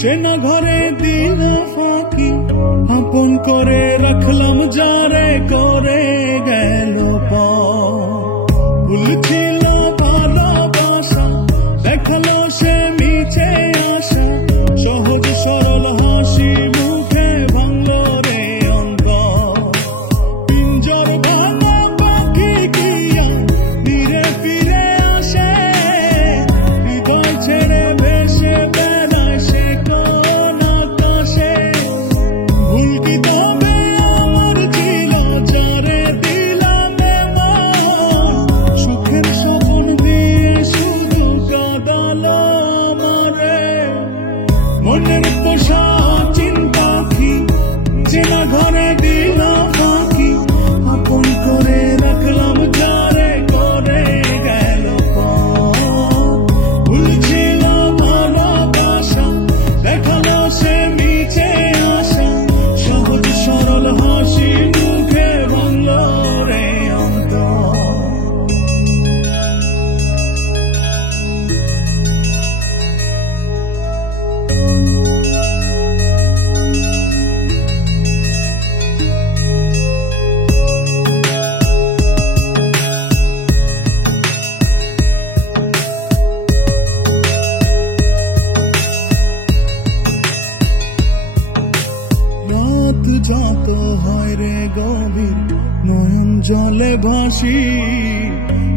চেনা ঘরে দিল ফাঁকি আপন করে রাখলাম যারে করে গেল ভুল ছিল ভালোবাসা দেখালো সে মিছে আশা সহজ সরল হাসি মুখে ভাঙলো রে অন্তর পিঞ্জর ভাঙা পাখি কিয়া ধীরে ফিরে আসে হৃদয় ছেড়ে ভেসে বেড়ায় সে কোন আকাশে ভুল কি তবে আমার ছিল যারে দিলাম সুখের স্বপ্ন দিয়ে শুধু কাঁদালো আমারে মনের পোষা চিন্তা কি চেনা ঘরে দিলাম ফাঁকি আপন করে রাখলাম যারে করে গেল ভুল ছিল ভালোবাসা দেখালো সে মিছে আশা সহজ সরল হাসি মুখে ভাঙলো রে অন্তর রাত যত হয় রে গভীর নয়ন জলে ভাসি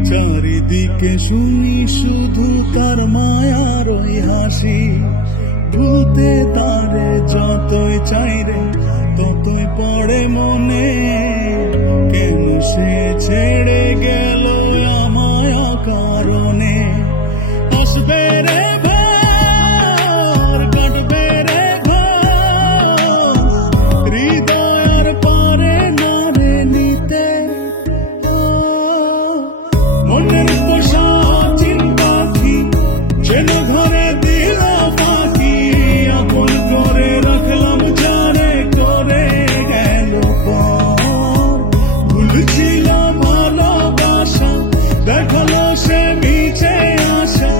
চারিদিকে শুনি শুধু তার মায়ার ওই হাসি ভুলতে তারে যতই চাই রে ততই পড়ে মনে কেন সে ছেড়ে গেল আমায় কারণে আসবে রে কাটবে রে হৃদয়ের পারে নারে নিতে মনের পোষা চিন্তা কি যেন ঘরে দিল ফাঁকি আপন করে রাখলাম যারে করে গেল ভুল ছিল ভালোবাসা দেখালো সে মিছে আশা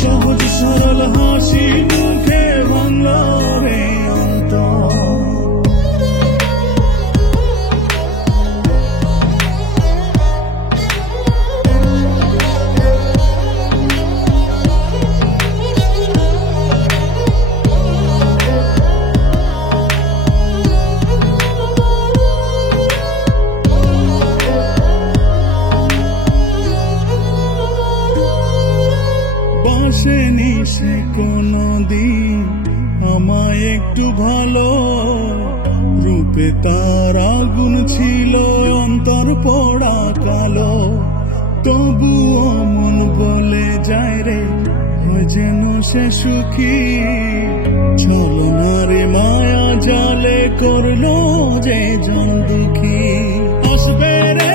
সহজ সরল হাসি মুখে ভাঙলো রে অন্তর বাসেনি সে কোনদিন আমায় একটু ভালো রূপে তার আগুন ছিল অন্তর পোড়া কালো তবুও মন বলে যায় রে হয় যেন সে সুখী ছলনারে মায়া জালে করলো যে জন দুঃখী আসবে রে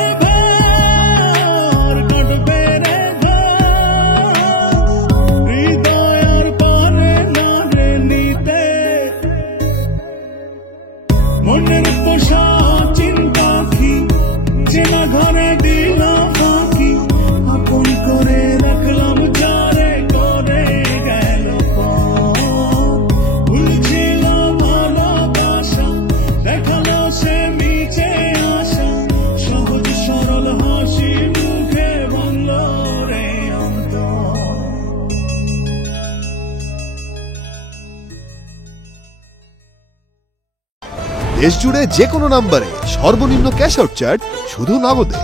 কাটবে রে হৃদয়ের পারে নারে নিতে মনের পোষা চিন্তা কি চেনা ঘরে দিলাম ফাঁকি আপন করে রাখলাম যারে করে গেল ভুল ছিল ভালোবাসা দেখালো সে মিছে আশা দেশ জুড়ে যে কোনো নম্বরে সর্বনিম্ন ক্যাশ আউট চার্জ শুধু নগদে।